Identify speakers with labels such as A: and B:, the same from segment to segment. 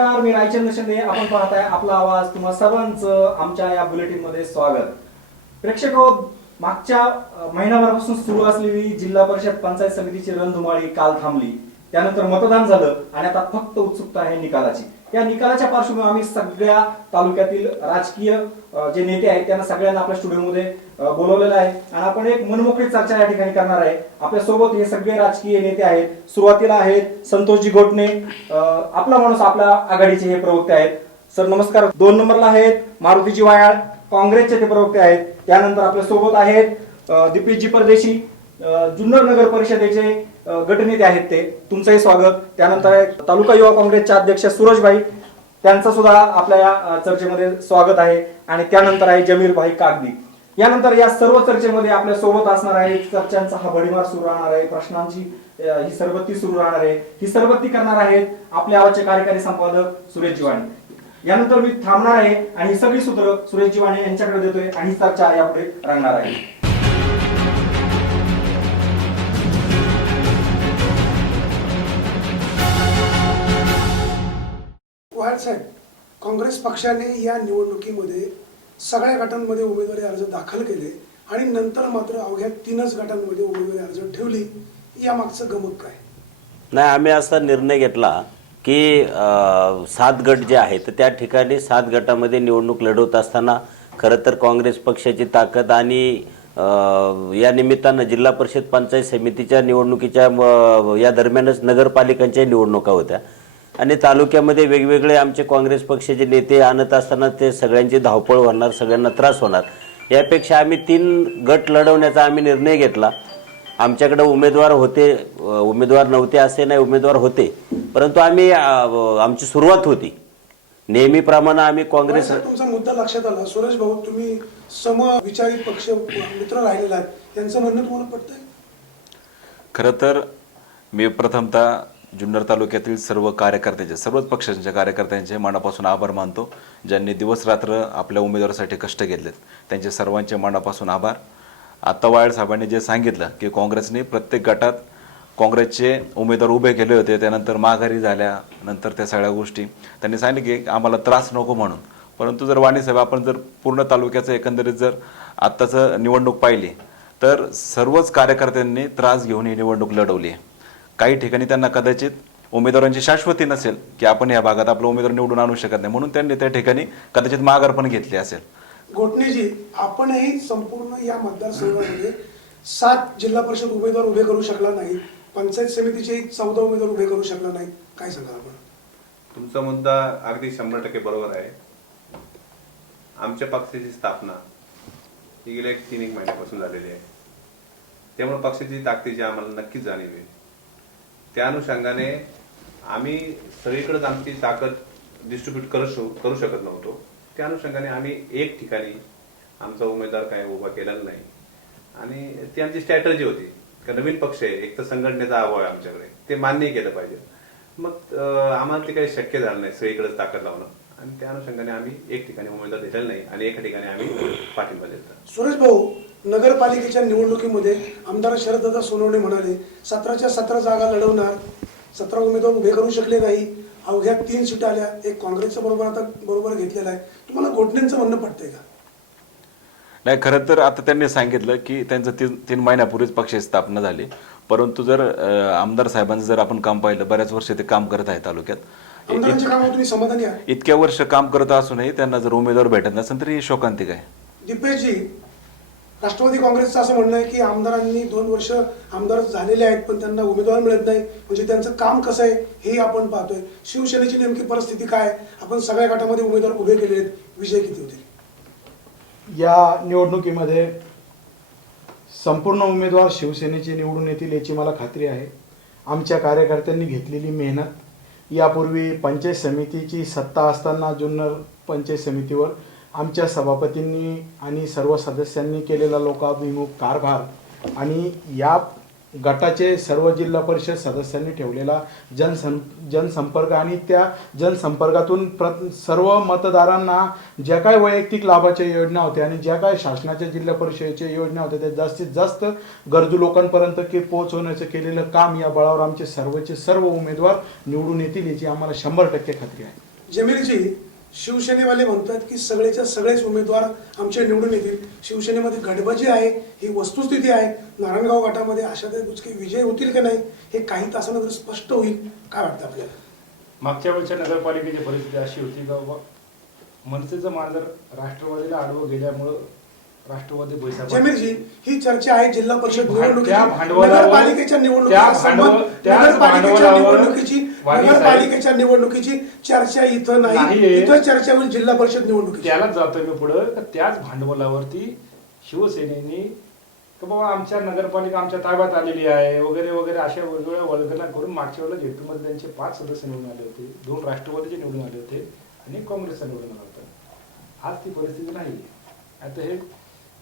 A: नमस्कार मी रायचंद्र शिंदे. आपण पाहताय आपला आवाज तुम्हा सर्वांचं आमच्या या बुलेटिनमध्ये स्वागत. प्रेक्षक हो, मागच्या महिनाभरापासून सुरू असलेली जिल्हा परिषद पंचायत समितीची रणधुमाळी काल थांबली. त्यानंतर मतदान झालं आणि आता फक्त उत्सुकता आहे निकालाची. या निकालाच्या पार्श्वभूमीवर आम्ही सगळ्या तालुक्यातील राजकीय जे नेते आहेत त्यांना सगळ्यांना आपल्या स्टुडिओमध्ये बोलवलेलं आहे. आणि आपण एक मनमोकळी चर्चा या ठिकाणी करणार आहे. आपल्यासोबत हे सगळे राजकीय नेते आहेत. सुरुवातीला आहेत संतोषजी घोटणे. आपला माणूस आपल्या आघाडीचे हे प्रवक्ते आहेत. सर नमस्कार. दोन नंबरला आहेत मारुतीजी वायाळ काँग्रेसचे ते प्रवक्ते आहेत. त्यानंतर आपल्यासोबत आहेत अ, परदेशी जुन्नर नगर परिषदेचे गटनेते आहेत ते. तुमचंही स्वागत. त्यानंतर तालुका युवा काँग्रेसच्या अध्यक्ष सुरजभाई त्यांचं सुद्धा आपल्या या चर्चेमध्ये स्वागत आहे. आणि त्यानंतर आहे जमीर भाई कागदी. यानंतर या सर्व चर्चेमध्ये आपल्यासोबत असणार आहे. चर्चांचा हा भडीमार सुरू राहणार आहे. प्रश्नांची ही सरबत्ती सुरू राहणार आहे. ही सरबत्ती करणार आहेत आपले आवाजचे कार्यकारी संपादक सुरेश जिवाणी. यानंतर मी थांबणार आहे आणि ही सगळी सूत्र सुरेश जिवाणी यांच्याकडे देतोय आणि ही चर्चा यापुढे रंगणार आहे.
B: वाढ साहेब काँग्रेस पक्षाने या निवडणुकीमध्ये सगळ्या गटांमध्ये उमेदवारी अर्ज दाखल केले आणि नंतर मात्र अवघ्या तीनच गटांमध्ये उमेदवारी अर्ज ठेवली. या मागचं गमक काय?
C: नाही आम्ही असा निर्णय घेतला की अ, सात गट जे आहेत त्या ठिकाणी सात गटामध्ये निवडणूक लढवत असताना खरं तर काँग्रेस पक्षाची ताकद आणि अ, या निमित्तानं जिल्हा परिषद पंचायत समितीच्या निवडणुकीच्या म, या दरम्यानच नगरपालिकांच्या निवडणुका होत्या. आणि तालुक्यामध्ये वेगवेगळे आमचे काँग्रेस पक्षाचे नेते आणत असताना ते सगळ्यांची धावपळ होणार सगळ्यांना त्रास होणार. यापेक्षा आम्ही तीन गट लढवण्याचा आम्ही निर्णय घेतला. आमच्याकडे उमेदवार होते उमेदवार नव्हते असे नाही उमेदवार होते. परंतु आम्ही आमची सुरुवात होती. नेहमीप्रमाणे आम्ही काँग्रेस
B: तुमचा मुद्दा लक्षात आला. सुरेश भाऊ तुम्ही समविचारी पक्ष मित्र राहिलेला आहेत. यांचं म्हणणं तुम्हाला पटतंय?
D: खरं तर मी प्रथमतः जुन्नर तालुक्यातील सर्व कार्यकर्त्याचे सर्वच पक्षांच्या कार्यकर्त्यांचे मनापासून आभार मानतो ज्यांनी दिवस रात्र आपल्या उमेदवारासाठी कष्ट घेतलेत. त्यांचे सर्वांचे मनापासून आभार. आत्ता वायल साहेबांनी जे सांगितलं की काँग्रेसने प्रत्येक गटात काँग्रेसचे उमेदवार उभे केले होते त्यानंतर माघारी झाल्या नंतर त्या सगळ्या गोष्टी. त्यांनी सांगितले की आम्हाला त्रास नको म्हणून. परंतु जर वाणीसाहेब आपण जर पूर्ण तालुक्याचं एकंदरीत जर आत्ताचं निवडणूक पाहिली तर सर्वच कार्यकर्त्यांनी त्रास घेऊन ही निवडणूक लढवली आहे. काही ठिकाणी त्यांना कदाचित उमेदवारांची शाश्वती नसेल की आपण या भागात आपला उमेदवार निवडून आणू शकत नाही. म्हणून त्यांनी त्या ठिकाणी कदाचित माघार पण घेतली असेल.
B: घोटणेजी आपणही संपूर्ण या मतदारसंघामध्ये सात जिल्हा परिषद उमेदवार उभे करू शकला नाही. पंचायत समितीचे चौदा उमेदवार उभे करू शकला नाही. काय सांगाल आपण?
E: तुमचा मुद्दा अगदी शंभर टक्के बरोबर आहे. आमच्या पक्षाची स्थापना ही गेल्या एक तीन एक महिन्यापासून झालेली आहे. त्यामुळे पक्षाची ताकदीची आम्हाला नक्कीच जाणीव आहे. त्या अनुषंगाने आम्ही सगळीकडेच आमची ताकद डिस्ट्रीब्यूट करू करू शकत नव्हतो. त्या अनुषंगाने आम्ही एक ठिकाणी आमचा उमेदवार काय उभा केलेला नाही. आणि ती आमची स्ट्रॅटर्जी होती. का नवीन पक्ष आहे एक तर संघटनेचा अभाव आहे आमच्याकडे. ते मान्य केलं पाहिजे. मग आम्हाला ते काही शक्य झालं नाही सगळीकडेच ताकद लावणं. आणि त्या अनुषंगाने आम्ही एक ठिकाणी उमेदवार दिलेला नाही आणि एका ठिकाणी आम्ही पाठिंबा देतो
B: सुरेश भाऊ नगरपालिकेच्या निवडणुकीमध्ये आमदार शरददादा सोनवणे म्हणाले सतराच्या सतरा जागा लढवणार सतरा उमेदवार उभे करू शकले नाही अवघ्या तीन सीट आल्या एक काँग्रेसचं बरोबर आता बरोबर घेतलेला आहे. तुम्हाला घोटण्यांचं म्हणणं पडतंय का?
D: नाही खरं तर आता त्यांनी सांगितलं की त्यांचं तीन तीन महिन्यापूर्वीच पक्षाची स्थापना झाली. परंतु जर आमदार साहेबांचं जर आपण काम पाहिलं बऱ्याच वर्ष ते काम करत आहे तालुक्यात. इतक्या वर्ष काम करत असूनही त्यांना जर उमेदवार भेटत नसेल तर ही शोकांतिक आहे.
B: दिपेशजी राष्ट्रवादी काँग्रेसचं असं म्हणणं आहे की आमदारांनी दोन वर्ष आमदार झालेले आहेत पण त्यांना उमेदवार मिळत नाही. म्हणजे त्यांचं काम कसं आहे हे आपण पाहतोय. शिवसेनेची नेमकी परिस्थिती काय आपण सगळ्या गटामध्ये उमेदवार उभे केले आहेत. विजय किती होतील?
F: या निवडणुकीमध्ये संपूर्ण उमेदवार शिवसेनेचे निवडून येतील याची मला खात्री आहे. आमच्या कार्यकर्त्यांनी घेतलेली मेहनत. यापूर्वी पंचायत समितीची सत्ता असताना जुन्नर पंचायत समितीवर आमच्या सभापतींनी आणि सर्व सदस्यांनी केलेला लोकाभिमुख कारभार आणि या गटाचे सर्व जिल्हा परिषद सदस्यांनी ठेवलेला जनसं जनसंपर्क आणि त्या जनसंपर्कातून प्र सर्व मतदारांना ज्या काय वैयक्तिक लाभाच्या योजना होत्या आणि ज्या काय शासनाच्या जिल्हा परिषदेच्या योजना होत्या त्या जास्तीत जास्त गरजू लोकांपर्यंत के पोहोचवण्याचं केलेलं काम या बळावर आमचे सर्वचे सर्व उमेदवार निवडून येतील याची आम्हाला शंभर टक्के खात्री आहे.
B: जमीलजी शिवसेनेवाले म्हणतात की सगळेच्या सगळेच उमेदवार आमचे निवडून येतील. शिवसेनेमध्ये गडबजी आहे ही वस्तुस्थिती आहे. नारायणगाव गटामध्ये आशाताई बुचके विजय होतील की नाही हे काही तासानंतर स्पष्ट होईल. काय वाटतं आपल्याला?
G: मागच्या वेळच्या नगरपालिकेची परिस्थिती अशी होती का बाबा मनसेचं मांजर राष्ट्रवादीला आडवं गेल्यामुळं राष्ट्रवादी
B: जमीरजी ही चर्चा आहे जिल्हा परिषद नगरपालिकेच्या
G: त्या
B: निवडणुकीचा नगरपालिकेच्या निवडणुकीची चर्चा इथं नाही. इथं चर्चा होईल जिल्हा परिषद निवडणुकीची.
G: त्यालाच जातोय मी पुढं. त्याच भांडवलावरती शिवसेनेने बाबा आमच्या नगरपालिका आमच्या ताब्यात आलेली आहे वगैरे वगैरे अशा वेगवेगळ्या वल्गना करून मागच्या वेळेला झेडपीमध्ये त्यांचे पाच सदस्य निवडून आले होते. दोन राष्ट्रवादीचे निवडून आले होते आणि काँग्रेसचा निवडून आला होता. आज ती परिस्थिती नाही आता हे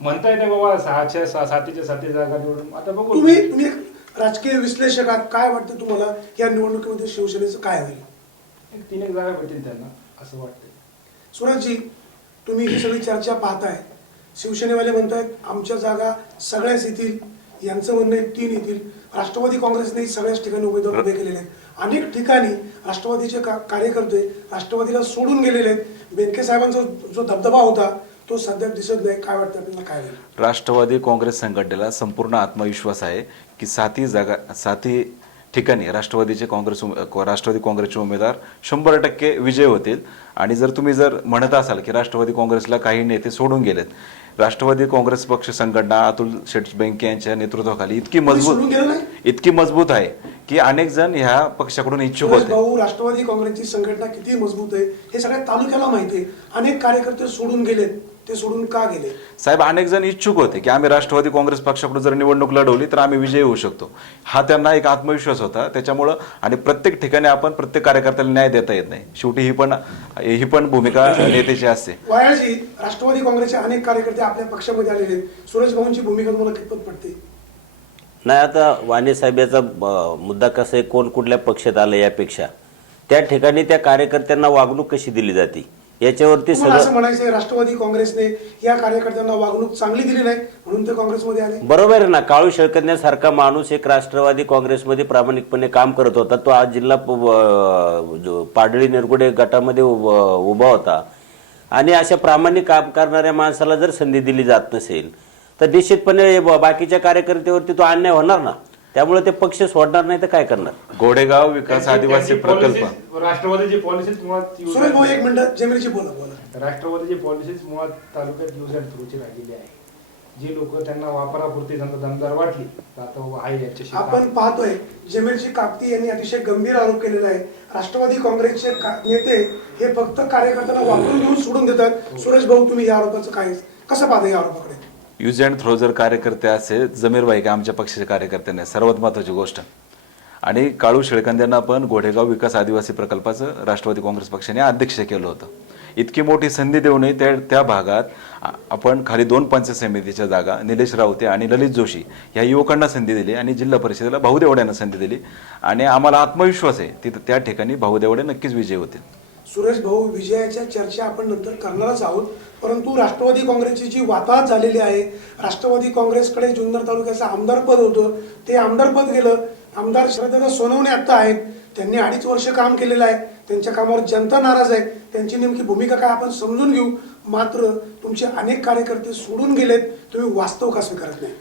G: म्हणता येते बाबा सहाच्या सहा सातीच्या साती जागा निवडून. आता बघू.
B: तुम्ही तुम्ही एक राजकीय विश्लेषक आहात. काय वाटतं तुम्हाला या निवडणुकीमध्ये शिवसेनेचं काय होईल?
G: एक तीन एक जागा भेटेल त्यांना असं वाटतंय.
B: सुरजजी तुम्ही ही सगळी चर्चा पाहताय. शिवसेनेवाले म्हणतायत आमच्या जागा सगळ्याच येतील. यांचं म्हणणं आहे तीन येतील. राष्ट्रवादी काँग्रेसने सगळ्याच ठिकाणी उमेदवार उभे केलेले आहेत. अनेक ठिकाणी राष्ट्रवादीचे का कार्यकर्ते राष्ट्रवादीला सोडून गेलेले आहेत. बेनके साहेबांचा जो दबदबा होता तो सध्या दिसत नाही काय वाटतं आपल्याला काय होईल?
D: राष्ट्रवादी काँग्रेस संघटनेला संपूर्ण आत्मविश्वास आहे की सातही जागा सातही ठिकाणी राष्ट्रवादीचे काँग्रेस उमे- राष्ट्रवादी काँग्रेसचे उमेदवार शंभर टक्के विजय होतील. आणि जर तुम्ही जर म्हणत असाल की राष्ट्रवादी काँग्रेसला काही नेते सोडून गेलेत राष्ट्रवादी काँग्रेस पक्ष संघटना अतुल शेठ बेंके यांच्या नेतृत्वाखाली इतकी
B: कोणी सोडून गेलं
D: मजबूत? इतकी मजबूत आहे की अनेक जण ह्या पक्षाकडून इच्छुक
B: सुरेश
D: होते.
B: भाऊ राष्ट्रवादी काँग्रेसची संघटना किती मजबूत आहे हे सगळ्या तालुक्याला माहिती आहे. अनेक कार्यकर्ते सोडून गेलेत. ते सोडून का गेले?
D: साहेब अनेक जण इच्छुक होते की आम्ही राष्ट्रवादी काँग्रेस पक्षाकडून जर निवडणूक लढवली तर आम्ही विजयी होऊ शकतो. हा त्यांना एक आत्मविश्वास होता. त्याच्यामुळं आणि प्रत्येक ठिकाणी आपण प्रत्येक कार्यकर्त्याला न्याय देता येत नाही. शेवटी ही पण ही पण भूमिका नेत्याची असते.
B: वायाळजी राष्ट्रवादी काँग्रेसचे अनेक कार्यकर्ते आपल्या पक्षामध्ये आलेले आहेत. सुरेश भाऊंची भूमिका तुम्हाला कितपत पडते
C: नाही आता वाणी साहेब याचा मुद्दा कसा आहे? कोण कुठल्या पक्षात आलं यापेक्षा. त्या ठिकाणी त्या कार्यकर्त्यांना वागणूक कशी दिली जाते? याच्यावरती
B: तुम्हाला असं
C: सगळं
B: म्हणायचंय राष्ट्रवादी काँग्रेसने या कार्यकर्त्यांना वागणूक चांगली दिली नाही म्हणून ते काँग्रेसमध्ये आले?
C: बरोबर आहे ना. काळू शेळकन्यासारखा माणूस एक राष्ट्रवादी काँग्रेसमध्ये प्रामाणिकपणे काम करत होता. तो आज जिल्हा प- व- जो पाडळी निरगुडे गटामध्ये उभ- उभा होता. आणि अशा प्रामाणिक काम करणाऱ्या माणसाला जर संधी दिली जात नसेल तर निश्चितपणे ब- बाकीच्या कार्यकर्त्यावरती तो अन्याय होणार ना? त्यामुळे ते पक्ष सोडणार नाही तर काय करणार?
D: गोडेगाव विकास आदिवासी प्रकल्प.
G: राष्ट्रवादीची पॉलिसीज मुळात use
B: सुरेश भाऊ
G: and-
B: एक मिनिट जमीरजी बोला बोला.
G: राष्ट्रवादीची पॉलिसीज मुळात तालुक्यात यूज अँड थ्रूची राहिलेली आहे. जी लोक त्यांना वापरापुरती त्यांना दमदार वाटली तर आता बाबा आहे याच्याशी
B: आपण. पाहतोय जमीरजी कापती यांनी अतिशय गंभीर आरोप केलेला आहे. राष्ट्रवादी काँग्रेसचे का- नेते हे फक्त कार्यकर्त्यांना वापरून घेऊन सोडून देतात. सुरेश भाऊ तुम्ही या आरोपाचं काय कसं पाहता या आरोपाकडे?
D: यूज अँड थ्रो जर कार्यकर्ते असे जमीर भाई का आमच्या पक्षाचे कार्यकर्ते नाही सर्वात महत्वाची गोष्ट. आणि काळू शेळकंद्यांना पण घोडेगाव विकास आदिवासी प्रकल्पाचं राष्ट्रवादी काँग्रेस पक्षाने अध्यक्ष केलं होतं. इतकी मोठी संधी देऊनही त्या त्या भागात आपण खाली दोन पंचायत समितीच्या जागा निलेश राऊते आणि ललित जोशी या युवकांना संधी दिली आणि जिल्हा परिषदेला भाऊदेवड्यांना संधी दिली. आणि आम्हाला आत्मविश्वास आहे तिथं त्या ठिकाणी भाऊदेवडे नक्कीच विजय होतील.
B: सुरेश भाऊ विजयाच्या चर्चा आपण नंतर करणारच आहोत. परंतु राष्ट्रवादी काँग्रेसची जी वाताहत झालेली आहे राष्ट्रवादी काँग्रेसकडे जुन्नर तालुक्याचं आमदारपद होतं. ते आमदारपद गेलं. आमदार शरददादा सोनवणे आत्ता आहेत. त्यांनी अडीच वर्ष काम केलेलं आहे. त्यांच्या कामावर जनता नाराज आहे. त्यांची नेमकी भूमिका काय आपण समजून घेऊ. मात्र तुमचे अनेक कार्यकर्ते सोडून गेलेत. तुम्ही वास्तव का स्वीकारत नाही?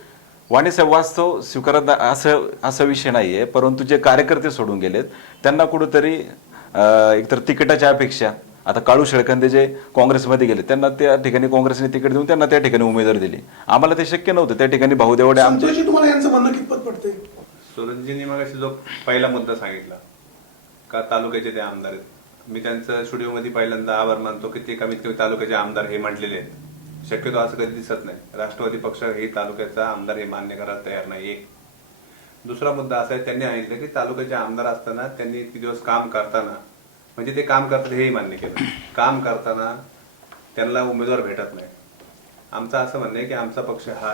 D: वाणीसाहेब वास्तव स्वीकारत असं असा विषय नाही आहे परंतु जे कार्यकर्ते सोडून गेलेत त्यांना कुठंतरी एकतर तिकिटाच्या अपेक्षा आता काळू शेळकंदे जे काँग्रेसमध्ये गेले त्यांना त्या ठिकाणी काँग्रेसने तिकीट देऊन त्यांना त्या ठिकाणी उमेदवारी दिली. आम्हाला ते शक्य नव्हतं. त्या ठिकाणी भाऊदेवडे आमचे
B: संतोषजी तुम्हाला यांचं म्हणणं कितपत पडते
E: सुरजजींनी मग जो पहिला मुद्दा सांगितला का तालुक्याचे ते आमदार आहेत. मी त्यांचं स्टुडिओमध्ये पहिल्यांदा आभार मानतो की ते कमीत कमी तालुक्याचे आमदार हे म्हटलेले आहेत. शक्यतो असं कधी दिसत नाही. राष्ट्रवादी पक्ष हे तालुक्याचा आमदार हे मान्य करायला तयार नाही एक दुसरा मुद्दा असा आहे त्यांनी सांगितलं की तालुक्याचे आमदार असताना त्यांनी इतके दिवस काम करताना म्हणजे ते काम करतात हेही मान्य केलं. काम करताना त्यांना उमेदवार भेटत नाही. आमचं असं म्हणणं आहे की आमचा पक्ष हा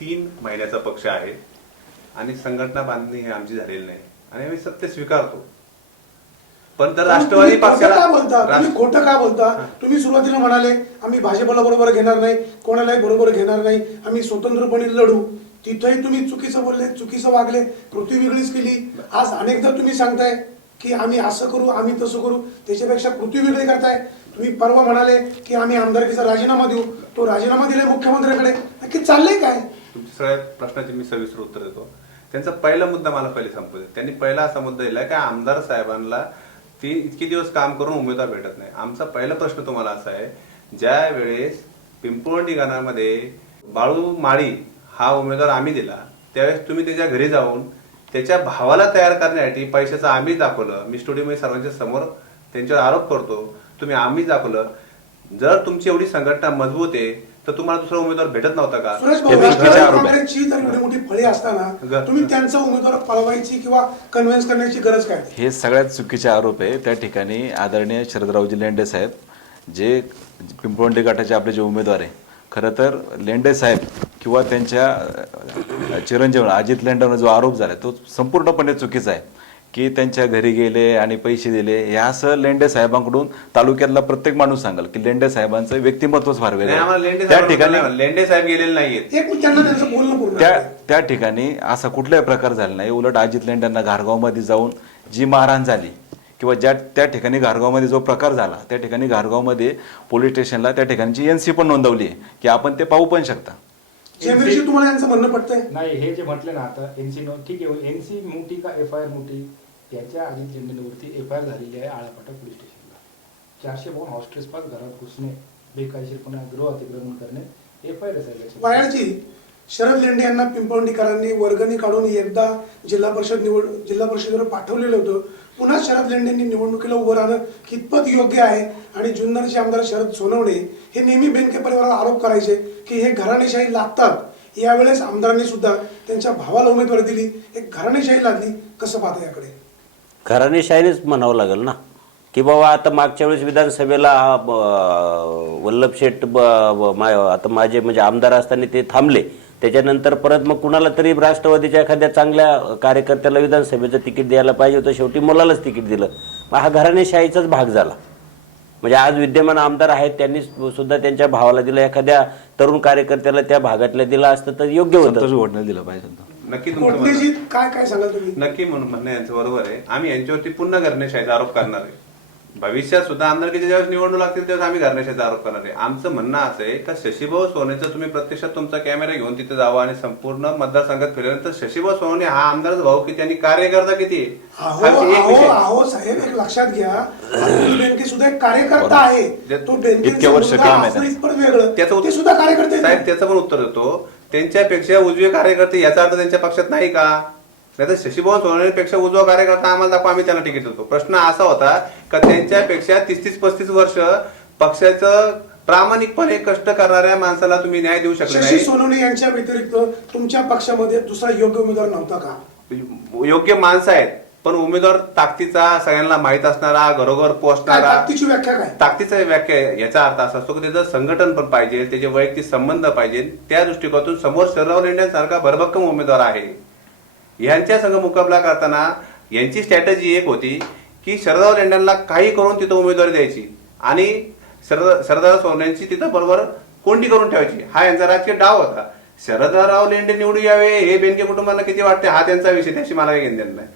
E: तीन महिन्याचा पक्ष आहे आणि संघटना बांधणी ही आमची झालेली नाही. आणि आम्ही सत्य स्वीकारतो. पण तर राष्ट्रवादी पक्षाला
B: का बोलता? तुम्ही खोटं का बोलता? तुम्ही सुरुवातीला म्हणाले आम्ही भाजपला बरोबर घेणार नाही कोणालाही बरोबर घेणार नाही आम्ही स्वतंत्रपणे लढू. तिथेही तुम्ही चुकीचं बोलले चुकीचं वागले कृती वेगळीच केली. आज अनेकदा तुम्ही सांगताय की आम्ही असं करू आम्ही तसं करू त्याच्यापेक्षा कृती वेगळी करताय. तुम्ही परवा म्हणाले की आम्ही आमदारकीचा राजीनामा देऊ. तो राजीनामा दिलाय मुख्यमंत्र्याकडे. नक्की चाललंय काय?
E: तुमच्या सगळ्या प्रश्नाचे मी सविस्तर उत्तर देतो. त्यांचा पहिला मुद्दा मला पहिले संपू दे त्यांनी पहिला असा मुद्दा दिला की आमदार साहेबांना ती इतके दिवस काम करून उमेदवार भेटत नाही. आमचा पहिला प्रश्न तुम्हाला असा आहे ज्या वेळेस पिंपळवंडी गाणामध्ये बाळू माळी हा उमेदवार आम्ही दिला त्यावेळेस तुम्ही त्याच्या घरी जाऊन त्याच्या भावाला तयार करण्यासाठी पैशाचं आम्ही दाखवलं. मी स्टुडिओमध्ये सर्वांच्या समोर त्यांच्यावर आरोप करतो. तुम्ही आम्ही दाखवलं. जर तुमची एवढी संघटना मजबूत आहे तर तुम्हाला दुसरा उमेदवार भेटत नव्हता का?
D: हे
B: तुम्ही त्यांचा उमेदवार पळवायची किंवा कन्व्हिन्स करण्याची गरज काय
D: हे सगळ्यात चुकीचे आरोप आहे. त्या ठिकाणी आदरणीय शरदरावजी लेंडे साहेब जे पिंपळवंडी गटाचे आपले जे उमेदवार आहे खरं तर लेंडे साहेब किंवा त्यांच्या अ, चिरंजीव अजित लेंडेवर जो आरोप झाला तो संपूर्णपणे चुकीचा आहे. की त्यांच्या घरी गेले आणि पैसे दिले हे असं लेंडे साहेबांकडून तालुक्यातला प्रत्येक माणूस सांगाल की लेंडे साहेबांचं व्यक्तिमत्वच फार वेगळं त्या
E: साहेब
D: ठिकाणी
E: लेंडे साहेब गेलेले नाहीयेत.
B: पूर्ण
D: त्या. त्या ठिकाणी असा कुठलाही प्रकार झाला नाही. उलट अजित लेंड्यांना घारगावमध्ये जाऊन जी मारहाण झाली किंवा ज्या त्या ठिकाणी घारगावमध्ये जो प्रकार झाला त्या ठिकाणी घारगावमध्ये पोलीस स्टेशनला त्या ठिकाणची एनसी पण नोंदवली आहे की आपण ते पाहू पण शकता.
B: चेंबरशी तुम्हाला यांचं म्हणणं पडतंय
G: नाही हे जे म्हटले ना आता एनसी नो ठीक आहे एनसी मोठी का एफ आय आर मोठी? याच्या अजित लेंडेवरती एफ आय आर झालेली आहे आळापाटा पोलीस स्टेशनला. चारशे पाऊन हॉस्टेस पास घरात घुसणे बेकायदेशीरपणे गृह अतिक्रमण करणे एफ आय आर
B: वायाळची? शरद लेंडे यांना पिंपळणीकरांनी वर्गणी काढून एकदा जिल्हा परिषद निवड जिल्हा परिषदेवर पाठवलेलं होतं. पुन्हा शरद लेंडेंनी निवडणुकीला उभं राहणं कितपत योग्य आहे आणि जुन्नरचे आमदार शरद सोनवणे हे नेहमी बेनके परिवाराला आरोप करायचे की हे घराणेशाही लागतात. यावेळेस आमदारांनी सुद्धा त्यांच्या भावाला उमेदवारी दिली. एक घराणेशाही लागली. कसं पाहता याकडे?
C: घराणेशाहीनेच म्हणावं लागेल ना? की बाबा आता मागच्या वेळेस विधानसभेला ब- वल्लभ शेठ ब- मा- आता माझे म्हणजे आमदार असताना ते थांबले. त्याच्यानंतर परत मग कुणाला तरी राष्ट्रवादीच्या एखाद्या चांगल्या कार्यकर्त्याला विधानसभेचं तिकीट द्यायला पाहिजे होतं. शेवटी मुलालाच तिकीट दिलं. मग हा घराणेशाहीचाच भाग झाला. म्हणजे आज विद्यमान आमदार आहेत त्यांनी सुद्धा त्यांच्या भावाला दिलं. एखाद्या तरुण कार्यकर्त्याला त्या भागातल्या दिला असतं तर योग्य होतं.
D: संतोष घोटण्याला दिलं पाहिजे होतं.
E: नक्की तुमचं म्हणणं-
B: कोटणेजी काय काय सांगाल तुम्ही?
E: नक्की म्हणून म्हणणं यांचं बरोबर आहे. आम्ही यांच्यावरती पुन्हा घरनेशाहीचा आरोप करणार आहे. भविष्यात सुद्धा आमदारकीच्या ज्यावेळेस निवडणूक लागतील त्यावेळेस आम्ही घरनेशाहीचा आरोप करणार आहे. आमचं म्हणणं असं आहे का शशीभाऊ सोनेचं तुम्ही प्रत्यक्षात तुमचा कॅमेरा घेऊन तिथे जावा आणि संपूर्ण मतदारसंघात फिरल्यानंतर शशीभाऊ सोने हा आमदारच भाऊ किती आणि कार्यकर्ता किती
B: अहो अहो अहो साहेब एक लक्षात घ्या. अतुल बेनके सुद्धा एक कार्यकर्ता आहे. तो बेनके
D: इतके वर्ष काम आहे
B: वेगळं.
E: त्याचं
B: ते
E: उत्तर-
B: सुद्धा कार्यकर्ते.
E: साहेब त्याचं पण उत्तर देतो. त्यांच्यापेक्षा उजवे कार्यकर्ते याचा अर्थ त्यांच्या पक्षात नाही का? नाही तर शशीभाऊ सोनवणेपेक्षा उजवा कार्यकर्ता आम्हाला दाखवा आम्ही त्यांना तिकीट देतो. प्रश्न असा होता का त्यांच्यापेक्षा तीस तीस पस्तीस वर्ष पक्षाचं प्रामाणिकपणे कष्ट करणाऱ्या माणसाला तुम्ही न्याय देऊ शकले
B: शशी
E: नाही.
B: सोनवणे यांच्या व्यतिरिक्त तुमच्या पक्षामध्ये दुसरा योग्य उमेदवार नव्हता का?
E: योग्य माणसं आहेत पण उमेदवार ताकदीचा सगळ्यांना माहीत असणारा घरोघर
B: काय
E: पोहोचणारा
B: ताकदीची व्याख्या काय?
E: ताकदीचा व्याख्या याचा अर्थ असा असतो की त्याचं संघटन पण पाहिजे त्याचे वैयक्तिक संबंध पाहिजे. त्या दृष्टिकोनातून समोर शरराव सारखा भरभक्कम उमेदवार आहे. यांच्या संघ मुकाबला करताना यांची स्ट्रॅटजी एक होती की शरदराव लेंड्यांना काही करून तिथं उमेदवारी द्यायची आणि शरद शरदराव सोन्यांची तिथं बरोबर कोंडी करून ठेवायची. हा यांचा राजकीय डाव होता. शरदराव लेंडे निवडून यावे हे बेनके कुटुंबांना किती वाटते? हा त्यांचा विषय. त्याशी मला काही घेणं नाही.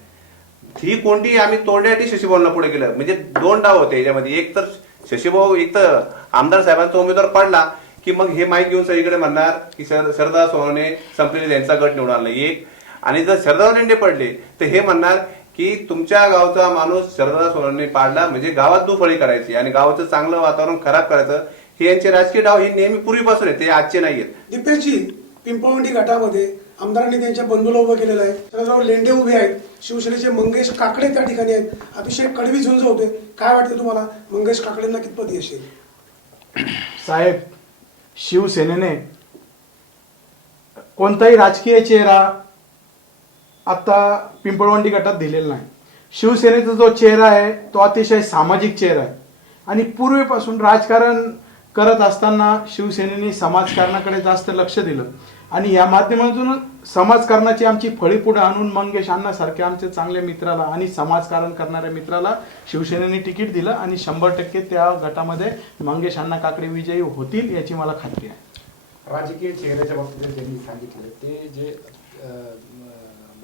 E: ही कोंडी आम्ही तोडण्यासाठी शशीभाऊंना पुढे केलं. म्हणजे दोन डाव होते याच्यामध्ये. एक तर शशीभाऊ एक तर आमदार साहेबांचा उमेदवार पडला की मग हे माहिती घेऊन सगळीकडे म्हणणार की सर सरदार सोहने संपलेले त्यांचा गट निवडणार नाही एक आणि जर शरदा लेंडे पडले तर हे म्हणणार की तुमच्या गावचा माणूस शरदा सोहने पाडला म्हणजे गावात दुफळी करायची आणि गावाचं चांगलं वातावरण खराब करायचं हे यांचे राजकीय डाव ही नेहमी पूर्वीपासून आहे ते आजचे नाहीयेत.
B: दिपेशजी पिंपळवंडी गटामध्ये आमदारांनी त्यांच्या बंधूला उभं केलेलं आहे. शरदराव लेंडे उभे आहेत. शिवसेनेचे मंगेश काकडे त्या ठिकाणी आहेत. अतिशय कडवी झुंज होते. काय वाटतं तुम्हाला? मंगेश काकडेंना कितपत यश येईल?
F: साहेब शिवसेनेने कोणताही राजकीय चेहरा आता पिंपळवंडी गटात दिलेला नाही. शिवसेनेचा जो चेहरा आहे तो अतिशय सामाजिक चेहरा आहे. आणि पूर्वीपासून राजकारण करत असताना शिवसेनेने समाजकारणाकडे जास्त लक्ष दिलं. आणि या माध्यमातून समाजकारणाची आमची फळी पुढे आणून मंगेश अण्णासारख्या आमच्या चांगल्या मित्राला आणि समाजकारण करणाऱ्या मित्राला शिवसेनेने तिकीट दिलं आणि शंभर टक्के त्या गटामध्ये मंगेश अण्णा काकडे विजयी होतील याची मला खात्री आहे.
G: राजकीय चेहऱ्याच्या बाबतीत त्यांनी सांगितलं ते जे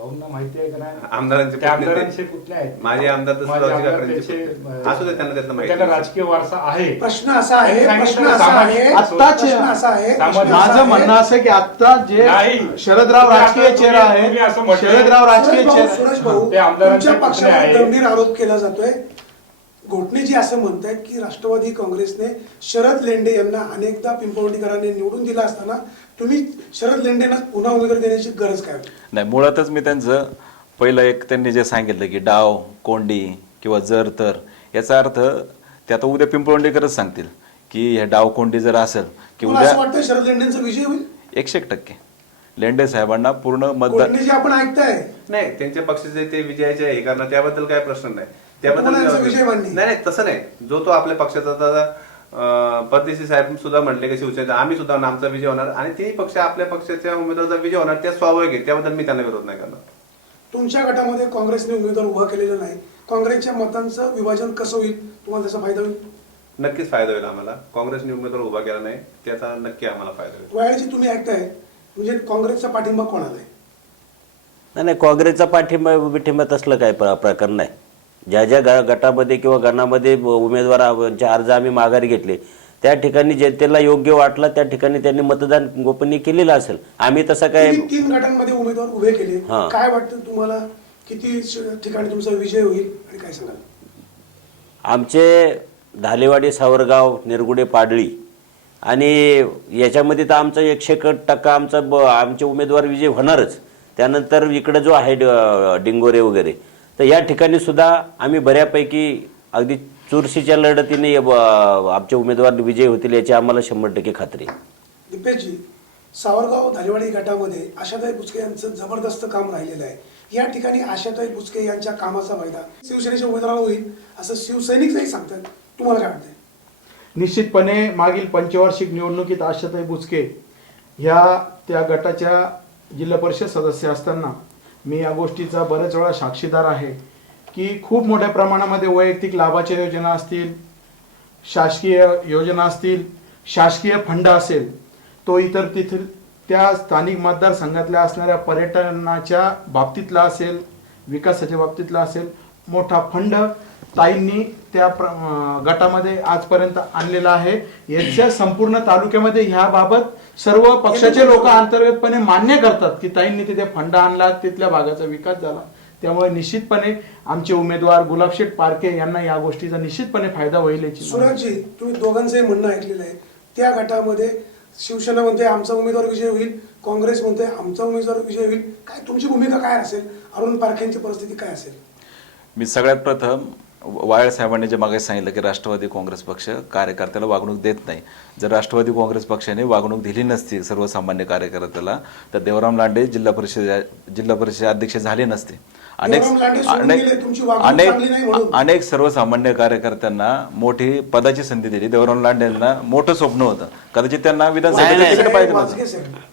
G: भाऊंना माहिती आहे का नाही
E: आमदारांचे
G: त्या
E: पुतणे ते.
G: आमदारांचे पुतणे आहेत
E: माझे आमदार तर
G: माझे
E: सुरुवातीला
G: आमदार
E: करायचे
G: त्याचे,
E: पुतणे.
G: अं,
E: असू दे, त्यांना त्यातलं माहिती
G: त्यांना
E: नसेल.
G: राजकीय वारसा आहे
B: प्रश्न असा आहे प्रश्न असा
G: सामाजिक-
B: आहे
F: आत्ताच
B: प्रश्न असा आहे
G: सामाजिक-
B: प्रश्न असा
F: माझं
B: आहे-
F: म्हणणं असं आहे की आता जे
G: नाही.
F: शरदराव
G: तुम्ही
F: राजकीय चेहरा
G: तुम्ही- तुम्ही असं
F: आहे
G: म्हटलंय.
F: शरदराव राजकीय
B: सुरेश भाऊ,
F: चेहरा
B: सुरेश भाऊ
G: ते आमदारांचे
B: तुमच्या
G: पुतणे
B: पक्षावर
G: आहे.
B: गंभीर आरोप केला जातोय घोटणेजी असं म्हणतायत की राष्ट्रवादी काँग्रेसने शरद लेंडे यांना अनेकदा पिंपवडीकरांनी निवडून दिला असताना तुम्ही शरद लेंडेंना पुन्हा उमेदवारी देण्याची गरज काय?
D: नाही मुळातच मी त्यांचं पहिलं एक त्यांनी जे सांगितलं की डाव कोंडी किंवा जर तर याचा अर्थ ते आता उद्या पिंपळवंडीकरच सांगतील की हे डाव कोंडी जर असेल की
B: तुम्हाला असं
D: उद्या
B: वाटतं शरद लेंडेंचा विजय होईल?
D: एकशे एक टक्के. लेंडे साहेबांना पूर्ण मतदान
B: आपण ऐकताय.
E: नाही त्यांच्या पक्षाचे ते विजयाचे हे करणार त्याबद्दल काय प्रश्न नाही.
B: यांचा विजय मान्य?
E: नाही नाही तसं नाही. जो तो आपल्या पक्षाचा आता परदेशी साहेब सुद्धा म्हटले की शिवसेना आम्ही सुद्धा आमचा विजय होणार. आणि तिन्ही पक्ष आपल्या पक्षाच्या उमेदवाराचा विजय होणार त्या स्वाभाविक आहे त्याबद्दल मी त्यांना विरोध नाही करणार.
B: तुमच्या गटामध्ये काँग्रेसने उमेदवार उभा केलेला नाही. काँग्रेसच्या मतांचं विभाजन कसं होईल? तुम्हाला त्याचा फायदा होईल?
E: नक्कीच फायदा होईल आम्हाला. काँग्रेसने उमेदवार उभा केला नाही त्याचा नक्की आम्हाला फायदा होईल.
B: वयाची तुम्ही ऐकताय. म्हणजे काँग्रेसचा पाठिंबा कोणाला आहे?
C: नाही नाही काँग्रेसचा पाठिंबा बिठिंबा तसलं काय प्र- प्रकार नाही. ज्या ज्या ग- गटामध्ये किंवा गणामध्ये उमेदवारांचे अर्ज आम्ही माघारी घेतले त्या ठिकाणी जनतेला योग्य वाटला त्या ठिकाणी त्यांनी मतदान गोपनीय केलेलं असेल. आम्ही तसं काय
B: तीन गटांमध्ये उमेदवार उभे केले.
C: हा.
B: काय वाटतं तुम्हाला? किती श- ठिकाणी तुमचा विजय होईल? आणि काय सांगाल?
C: आमचे धालेवाडी सावरगाव निरगुडे पाडळी आणि याच्यामध्ये तर आमचा एकशे एक टक्का आमचा ब आमचे उमेदवार विजय होणारच. त्यानंतर इकडं जो आहे ड- डिंगोरे वगैरे तर या ठिकाणी सुद्धा आम्ही बऱ्यापैकी अगदी चुरशीच्या लढतीने आमचे उमेदवार विजय होतील याची आम्हाला शंभर टक्के खात्री
B: दिपेशजी सावरगाव धालेवाडी गटामध्ये आशाताई बुचके यांचं जबरदस्त काम राहिलेलं आहे. या ठिकाणी आशाताई बुचके यांच्या कामाचा फायदा शिवसेनेच्या उमेदवाराला होईल असं शिवसैनिकही सांगतात. तुम्हाला काय वाटतंय?
F: निश्चितपणे मागील पंचवार्षिक निवडणुकीत आशाताई बुचके ह्या त्या गटाच्या जिल्हा परिषद सदस्य असताना मी या गोष्टीचा बऱ्याच वेळा साक्षीदार आहे की खूप मोठ्या प्रमाणामध्ये वैयक्तिक लाभाच्या योजना असतील शासकीय योजना असतील शासकीय फंड असेल तो इतर तिथील त्या स्थानिक मतदारसंघातल्या असणाऱ्या पर्यटनाच्या बाबतीतला असेल विकासाच्या बाबतीतला असेल मोठा फंड ताईंनी त्या गटामध्ये आजपर्यंत आणलेला आहे. याच्या संपूर्ण तालुक्यामध्ये ह्याबाबत सर्व पक्षाचे लोक अंतर्गतपणे मान्य करतात की ताईंनी तिथे फंड आणला तिथल्या भागाचा विकास झाला. त्यामुळे निश्चितपणे आमचे उमेदवार गुलाबशेठ पारखे यांना या गोष्टीचा निश्चितपणे फायदा होईल याची मला
B: सुरजजी तुम्ही दोघांचंही म्हणणं ऐकलेलं आहे. त्या गटामध्ये शिवसेना म्हणते आमचा उमेदवार विजय होईल. काँग्रेस म्हणते आमचा उमेदवार विजय होईल. काय तुमची भूमिका काय असेल? अरुण पारखेंची परिस्थिती काय असेल?
D: मी सगळ्यात प्रथम वायल साहेबांनी जे मागे सांगितलं की राष्ट्रवादी काँग्रेस पक्ष कार्यकर्त्याला वागणूक देत नाही. जर राष्ट्रवादी काँग्रेस पक्षाने वागणूक दिली नसती सर्वसामान्य कार्यकर्त्याला तर देवराम लांडे जिल्हा परिषद जिल्हा परिषद अध्यक्ष झाले नसते. अनेक
B: लांडे
D: अनेक. अनेक सर्वसामान्य कार्यकर्त्यांना मोठी पदाची संधी दिली. देवराम लांडेंना मोठं स्वप्न होतं. कदाचित त्यांना विधानसभेचं. तिकीट पाहिजे नव्हतं.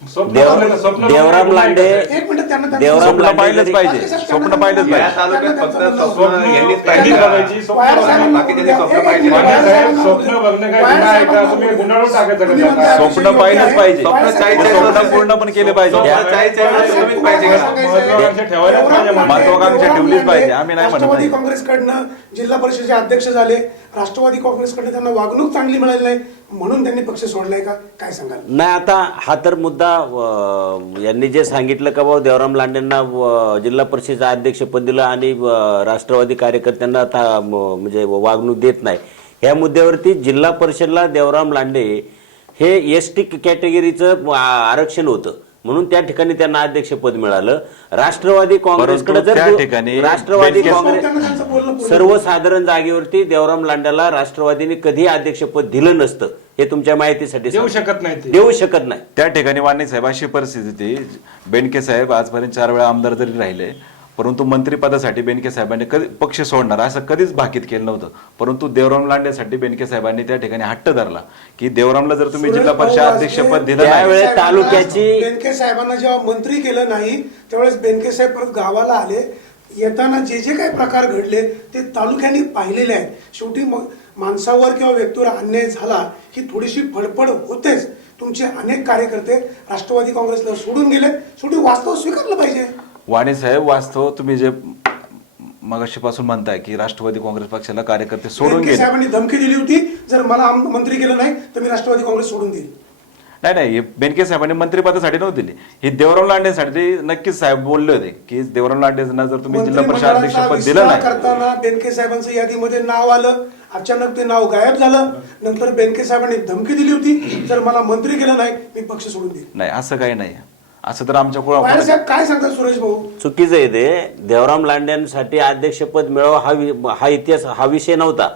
C: देव- देवराम लांडे
B: एक मिनिट त्यांना त्यांना-
C: देवराम
D: स्वप्न
C: लांडे
D: पाहिलंच
C: जरी-
D: पाहिजे स्वप्न पाहिलंच
E: या
D: पाहिजे
E: तालुक्यात फक्त
G: स्वप्न
E: स्वप्न यांनीच
G: यांनी
E: पाहिजे
G: बघायची, स्वप्न
B: वायर
G: बघायची.
B: साहेब-
E: बाकीचे स्वप्न
B: एक- एक
E: पाहिजे.
B: मिनिट,
G: वायर
B: वायर
G: साहेब,
B: साहेब-
G: स्वप्न बघणं काय
B: वायर
G: गुन्हा आहे का?
B: साहेब-
G: तुम्ही गुन्हाळून टाकायचं का
B: तुम्ही
G: त्यांना?
B: म्हणताय
D: स्वप्न
B: विषय
D: पाहिलंच. पाहिजे.
E: स्वप्न चाळीस-
D: स्वप्न पूर्ण पण केले पाहिजे
E: स्वप्न चाळीस आहे,
B: वायर साहेब,
E: तुम्हीच पाहिजे
B: तुम्हाला
E: का?
B: सांगायचं आहे.
G: महत्त्वाकांक्षा ठेवायलाच पाहिजे
B: देवराम
G: माणसाने.
D: महत्त्वाकांक्षा
B: लांडे
D: ठेवलीच पाहिजे. आम्ही नाही म्हणत
B: राष्ट्रवादी
D: नाही.
B: काँग्रेसकडनं जिल्हा परिषदेचे अध्यक्ष झाले राष्ट्रवादी काँग्रेसकडे त्यांना वागणूक चांगली मिळाली नाही म्हणून त्यांनी पक्ष सोडलाय का? काय सांगाल?
C: नाही आता हा तर मुद्दा यांनी जे सांगितलं का भाऊ देवराम लांडेंना जिल्हा परिषदेचं अध्यक्षपद दिलं आणि राष्ट्रवादी कार्यकर्त्यांना आता म- म्हणजे वागणूक देत नाही. ह्या मुद्द्यावरती जिल्हा परिषदला देवराम लांडे हे एस टी कॅटेगरीचं आरक्षण होतं. म्हणून त्या ठिकाणी त्यांना अध्यक्षपद मिळालं. राष्ट्रवादी काँग्रेसकडे
D: परंतु त्या
C: जर
D: ठिकाणी
C: राष्ट्रवादी काँग्रेस सर्वसाधारण जागेवरती देवराम लांड्याला राष्ट्रवादीने कधी अध्यक्षपद दिलं नसतं. हे तुमच्या माहितीसाठी
G: देऊ. शकत नाही.
C: देऊ शकत नाही.
D: त्या ठिकाणी वाणी साहेब अशी परिस्थिती होती. बेनके साहेब आजपर्यंत चार वेळा आमदार जरी राहिले. परंतु मंत्रिपदासाठी बेनके साहेबांनी कधी पक्ष सोडणार असं कधीच भाकीत केलं नव्हतं. परंतु देवराम लांडेसाठी बेनके साहेबांनी त्या ठिकाणी हट्ट धरला की देवरामला जर तुम्ही जिल्हा परिषद
B: भाऊ
D: अध्यक्षपद
B: वाजले,
D: दिलं नाही.
C: त्यावेळेस तालुक्याची-
B: बेनके साहेबांना जेव्हा मंत्री केलं नाही त्यावेळेस बेनके साहेब परत गावाला आले. येताना जे जे काही प्रकार घडले ते तालुक्यांनी पाहिलेले आहेत. शेवटी मग माणसावर किंवा व्यक्तीवर अन्याय झाला ही थोडीशी फडफड होतेच. तुमचे अनेक कार्यकर्ते राष्ट्रवादी काँग्रेसला सोडून गेले शेवटी वास्तव स्वीकारलं पाहिजे.
D: वाणी साहेब वास्तव तुम्ही जे मगाशीपासून म्हणताय की राष्ट्रवादी काँग्रेस पक्षाला कार्यकर्ते सोडून गेले.
B: साहेबांनी धमकी दिली होती. जर मला मंत्री केलं नाही तर मी राष्ट्रवादी काँग्रेस सोडून देईल.
D: नाही नाही हे बेनके साहेबांनी मंत्रिपदासाठी नव्हती दिली. ही देवराम लांडेसाठी नक्कीच साहेब बोलले होते की देवराम लांडेंना जर तुम्ही जिल्हा परिषद
B: मंत्रिमंडळाचा
D: अध्यक्षपद दिलं नाही.
B: करताना बेनके साहेबांचं यादीमध्ये नाव आलं. अचानक ते नाव गायब झालं. नंतर बेनके साहेबांनी धमकी दिली होती. जर मला मंत्री केलं नाही मी पक्ष सोडून देईल.
D: नाही असं काही नाही. असं तर आमच्या कुळा
B: साहेब काय सांगतात सुरेश भाऊ?
C: चुकीचं आहे ते. देवराम लांड्यांसाठी अध्यक्षपद मिळावं हा वि- हा इतिहास हा विषय नव्हता.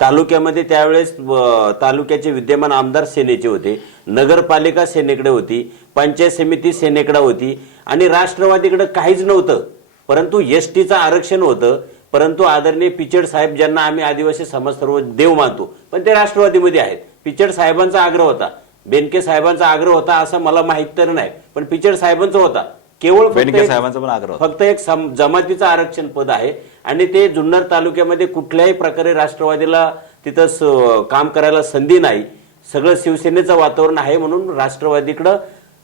C: तालुक्यामध्ये त्यावेळेस अं, तालुक्याचे विद्यमान आमदार सेनेचे होते. नगरपालिका सेनेकडे होती. पंचायत समिती सेनेकडे होती. आणि राष्ट्रवादीकडे काहीच नव्हतं. परंतु एस टीचं आरक्षण होतं. परंतु आदरणीय पिचड साहेब ज्यांना आम्ही आदिवासी समाज सर्व देव मानतो. पण ते राष्ट्रवादीमध्ये आहेत. पिचड साहेबांचा आग्रह होता. बेनके साहेबांचा आग्रह होता असं मला माहीत तर नाही पण पिचड साहेबांचा होता. केवळ
D: बेनके साहेबांचा पण आग्रह होता.
C: फक्त एक सम- जमातीचं आरक्षण पद आहे आणि ते जुन्नर तालुक्यामध्ये कुठल्याही प्रकारे राष्ट्रवादीला तिथं काम करायला संधी नाही. सगळं शिवसेनेचं वातावरण आहे म्हणून राष्ट्रवादीकडं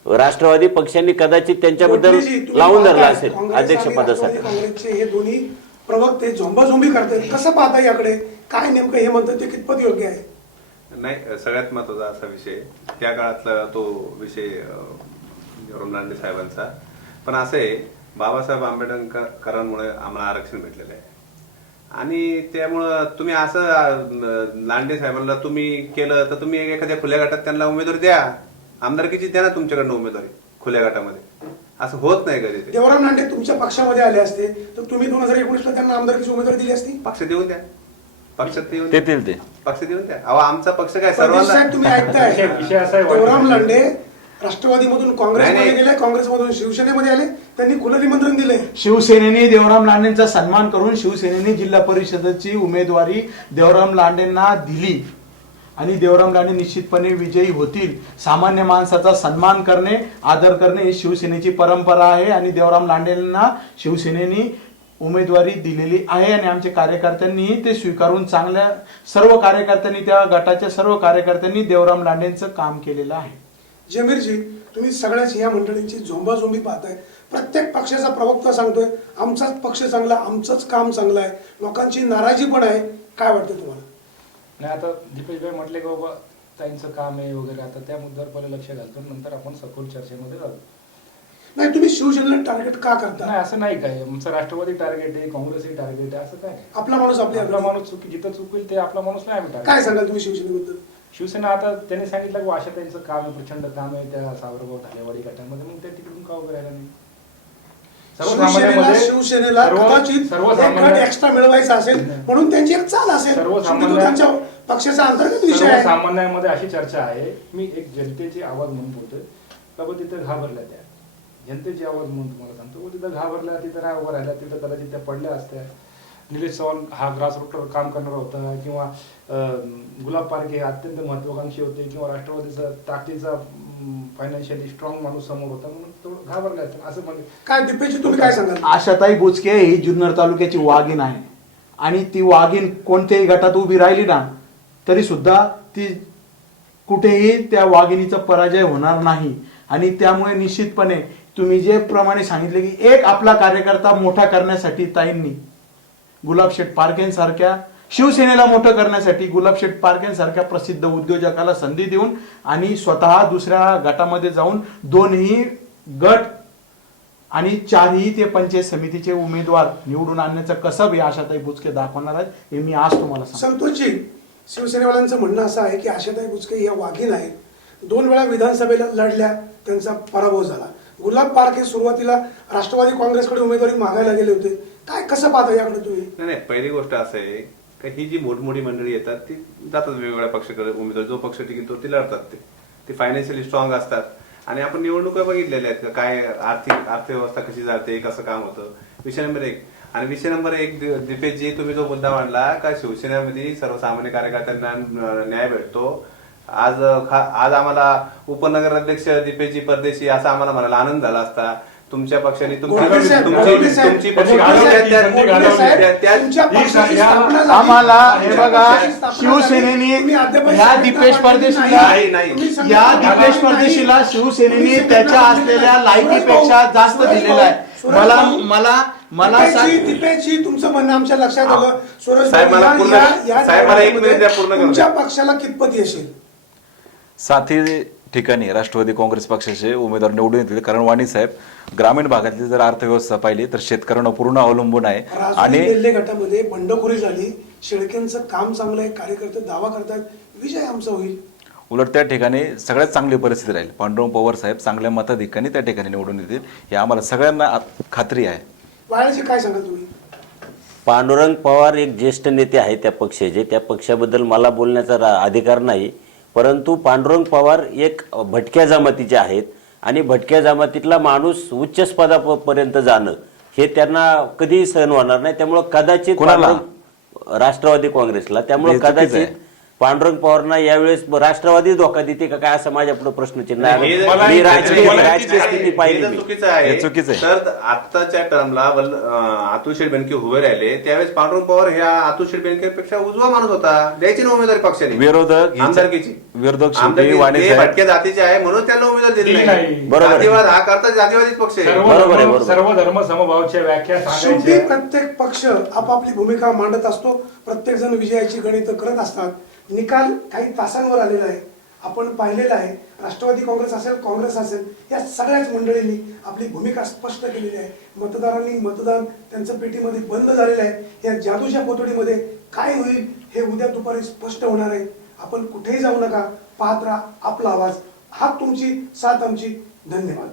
C: राष्ट्रवादी पक्षांनी कदाचित त्यांच्याबद्दल लावून धरला असेल अध्यक्षपदासाठी
B: राष्ट्रवादी काँग्रेसचे हे दोन्ही प्रवक्ते झोंबाझोंबी करतात. कसं पाहता याकडे? काय नेमकं हे म्हणतात ते कितपत योग्य आहे?
E: नाही सगळ्यात महत्त्वाचा असा विषय त्या काळातला तो विषय अं, देवराम लांडे साहेबांचा. पण असं आहे बाबासाहेब आंबेडकरांमुळे आम्हाला आरक्षण भेटलेलं आहे. आणि त्यामुळं तुम्ही असं लांडे साहेबांना तुम्ही केलं तर तुम्ही एखाद्या खुल्या गटात त्यांना उमेदवारी द्या. आमदारकीची द्या ना तुमच्याकडनं उमेदवारी खुल्या गटामध्ये. असं होत नाही कधी
B: देवराम लांडे तुमच्या पक्षामध्ये आले असते तर तुम्ही दोन हजार एकोणीसला त्यांना आमदारकीची उमेदवारी दिली असती?
E: पक्ष देऊन द्या. पक्षात येऊन.
D: देतील ते.
E: पक्ष देऊन द्या. अहो आमचा पक्ष काय
B: साहेब
E: सर्वांना
B: तुम्ही ऐकताय.
G: विषय- असा आहे,
B: देवराम
G: वाटतं.
B: लांडे राष्ट्रवादीमधून काँग्रेसमध्ये
E: नाही.
B: गेले काँग्रेसमधून शिवसेनेमध्ये आले त्यांनी खुलं निमंत्रण दिले
F: शिवसेनेने देवराम लांडेंचा सन्मान करून शिवसेनेने जिल्हा परिषदेची उमेदवारी देवराम लांडेंना दिली. आणि देवराम लांडे निश्चितपणे विजयी होतील. सामान्य माणसाचा सन्मान करणे आदर करणे ही शिवसेनेची परंपरा आहे. आणि देवराम लांडेंना शिवसेनेने उमेदवारी दिलेली आहे आणि आमच्या कार्यकर्त्यांनीही ते स्वीकारून चांगल्या सर्व कार्यकर्त्यांनी त्या गटाच्या सर्व कार्यकर्त्यांनी देवराम लांडेंचं काम केलेलं आहे.
B: जमीरजी तुम्ही सगळ्याच या मंडळींची झोंबाझोंबी पाहताय. प्रत्येक पक्षाचा प्रवक्ता सांगतोय आमचाच पक्ष चांगला आमचंच काम चांगलं आहे. लोकांची नाराजी पण आहे. काय वाटतं तुम्हाला?
G: नाही आता दीपेश भाई म्हटले की बाबा ताईंचं काम आहे वगैरे आता त्या मुद्द्यावर पहिले लक्ष घालतो नंतर आपण सखोल चर्चेमध्ये जाऊ.
B: नाही तुम्ही शिवसेनेला टार्गेट का करता?
G: नाही असं नाही काय आमचं राष्ट्रवादी टार्गेट आहे काँग्रेसही टार्गेट आहे असं काय? नाही.
B: आपला माणूस आपली
G: आपला माणूस चुकी जिथं चुकेल ते आपला माणूस नाही आम्ही
B: काय सांगाल तुम्ही शिवसेनेबद्दल?
G: शिवसेना आता त्यांनी सांगितलं की आशा त्यांचं काम आहे प्रचंड काम आहे त्या सावरगाव ढालेवाडी गटामध्ये. मग त्या तिकडून का उभं राहिलं नाही?
B: शिवसेनेला
G: सर्वसामान्यामध्ये-
B: शिवसेनेला
G: सर्व-
B: कदाचित एक
G: सर्वसामान्य-
B: गट एक्स्ट्रा मिळवायचा असेल म्हणून त्यांची एक चाल असेल. शेवटी तो
G: सर्वसामान्य-
B: त्यांच्या पक्षाचा अंतर्गत विषय आहे.
G: सर्वसामान्यांमध्ये अशी चर्चा आहे. मी एक जनतेची आवाज म्हणून बोलतोय. बाबा तिथं घाबरल्या त्या. जनतेची आवाज म्हणून तुम्हाला सांगतो. तिथं घाबरल्या तिथं नाही उभं राहिल्या तिथं कदाचित त्या पडल्या असत्या. निलेश चव्हाण हा ग्रास रूटवर काम करणारा होता किंवा गुलाब पारखे हे अत्यंत महत्वाकांक्षी होते किंवा राष्ट्रवादीचा ताकदीचा फायनान्शियली स्ट्रॉंग माणूस समोर होता म्हणून तो घाबरला असेल. असं म्हणजे
B: काय दिपेची तुम्ही काय सांगाल?
F: आशाताई बुचके ही जुन्नर तालुक्याची वाघीण आहे. आणि ती वाघीण कोणत्याही गटात उभी राहिली ना तरी सुद्धा ती कुठेही त्या वाघिणीचा पराजय होणार नाही. आणि त्यामुळे निश्चितपणे तुम्ही जे प्रमाणे सांगितले की एक आपला कार्यकर्ता मोठा करण्यासाठी ताईंनी गुलाबशेठ पारखेंसारख्या शिवसेनेला मोठं करण्यासाठी गुलाबशेठ पारखेंसारख्या प्रसिद्ध उद्योजकाला संधी देऊन आणि स्वतः दुसऱ्या गटामध्ये जाऊन दोनही गट आणि चारही ते पंचायत समितीचे उमेदवार निवडून आणण्याचं कसं हे आशाताई बुचके दाखवणार आहेत हे मी आज तुम्हाला
B: संतोषजी शिवसेनेवाल्यांचं म्हणणं असं आहे की आशाताई बुचके या वाघीन आहेत. दोन वेळा विधानसभेला लढल्या त्यांचा पराभव झाला. गुलाब पारखे सुरुवातीला राष्ट्रवादी काँग्रेसकडे उमेदवारी मागायला गेले होते. काय कसं पाहता याकडे तुम्ही?
E: नाही नाही पहिली गोष्ट असं आहे का ही जी मोठमोठी मंडळी येतात ती जातात वेगवेगळ्या पक्षाकडे उमेदवार. जो पक्ष टिकेल तो ती लढतात ते. ती फायनान्शियली स्ट्रॉंग असतात. आणि आपण निवडणुका बघितलेल्या आहेत का? काय आर्थिक अर्थव्यवस्था कशी जाते कसं काम होतं? विषय नंबर एक. आणि विषय नंबर एक दीपेशजी तुम्ही जो मुद्दा मांडला का शिवसेनेमध्ये सर्वसामान्य कार्यकर्त्यांना न्याय भेटतो आज आज आम्हाला उपनगर अध्यक्ष दिपेशजी परदेशी असा आम्हाला म्हणायला आनंद झाला असता. तुमच्या पक्षाने.
F: आम्हाला हे बघा शिवसेनेने या दीपेश परदेशीला या दीपेश. परदेशीला शिवसेनेने त्याच्या असलेल्या. लायकीपेक्षा जास्त दिलेला आहे. मला मला मला
B: दीपेशजी तुमचं म्हणणं आमच्या लक्षात आलं. सुरेश
E: साहेब, मला पूर्ण- साहेब, मला एक मिनिट द्या, पूर्ण.
B: तुमच्या पक्षाला कितपत येशील?
D: सातही ठिकाणी राष्ट्रवादी काँग्रेस पक्षाचे उमेदवार निवडून येतील. कारण वाणी साहेब ग्रामीण भागातली जर अर्थव्यवस्था पाहिली तर शेतकऱ्यांना पूर्ण अवलंबून आहे. आणि
B: गटामध्ये बंडखोरी झाली. शेळकेंचं काम चांगलं आहे कार्यकर्ते दावा करतात विजय आमचा होईल.
D: उलट त्या ठिकाणी सगळ्यात चांगली परिस्थिती राहील. पांडुरंग पवार साहेब चांगल्या मताधिकाने त्या ठिकाणी निवडून येतील. हे आम्हाला सगळ्यांना आत- खात्री आहे.
B: काय तुम्ही?
C: पांडुरंग पवार एक ज्येष्ठ नेते आहेत त्या पक्षाचे. त्या पक्षाबद्दल मला बोलण्याचा रा- अधिकार नाही. परंतु पांडुरंग पवार एक भटक्या जमातीचे आहेत आणि भटक्या जमातीतला माणूस उच्च पदापर्यंत जाणं हे त्यांना कधीही सहन होणार नाही. त्यामुळं कदाचित राष्ट्रवादी काँग्रेसला. त्यामुळे कदाचित. पांडुरंग पवारांना यावेळेस राष्ट्रवादी धोका देते का काय असं माझ्या पुढे प्रश्नचिन्ह आहे.
G: मला-
C: मी राजकीय स्थिती
E: हे
C: पाहिली मी.
E: चुकीचं आहे.
D: चुकीचं आहे.
E: तर आत्ताच्या टर्मला वल- अं, अतुल शेठ बेनके उभे राहिले. त्यावेळेस पांडुरंग पवार ह्या अतुल शेठ बेनकेपेक्षा उजवा माणूस होता. द्यायची ना उमेदवारी पक्षाने?
D: विरोधक
E: आमदारकीची.
D: विरोधक
E: आमदारकी-
D: वाणी
E: ते
D: साहेब-
E: भटक्या जातीचे आहे म्हणून त्यांना उमेदवार दिली
G: दिली
E: नाही.
G: नाही.
C: बरोबर आहे.
E: जातीवाद हा करता जातीवादीच पक्ष आहे.
G: सर्व
C: बरोबर आहे,
G: धर्म-
C: बरोबर.
G: सर्व धर्म समभावाच्या व्याख्या
B: शेवटी
G: सांगायच्या
B: प्रत्येक पक्ष आपापली भूमिका मांडत असतो. प्रत्येक जण विजयाची गणित करत असतात. निकाल काही तासांवर आलेला आहे. आपण पाहिलेला आहे. राष्ट्रवादी काँग्रेस असेल काँग्रेस असेल या सगळ्याच मंडळींनी आपली भूमिका स्पष्ट केलेली आहे. मतदारांनी मतदान त्यांचं पेटीमध्ये बंद झालेलं आहे. या जादूच्या पोतडीमध्ये काय होईल हे उद्या दुपारी स्पष्ट होणार आहे. आपण कुठेही जाऊ नका. पाहत राहा आपला आवाज. हा तुमची साथ आमची. धन्यवाद.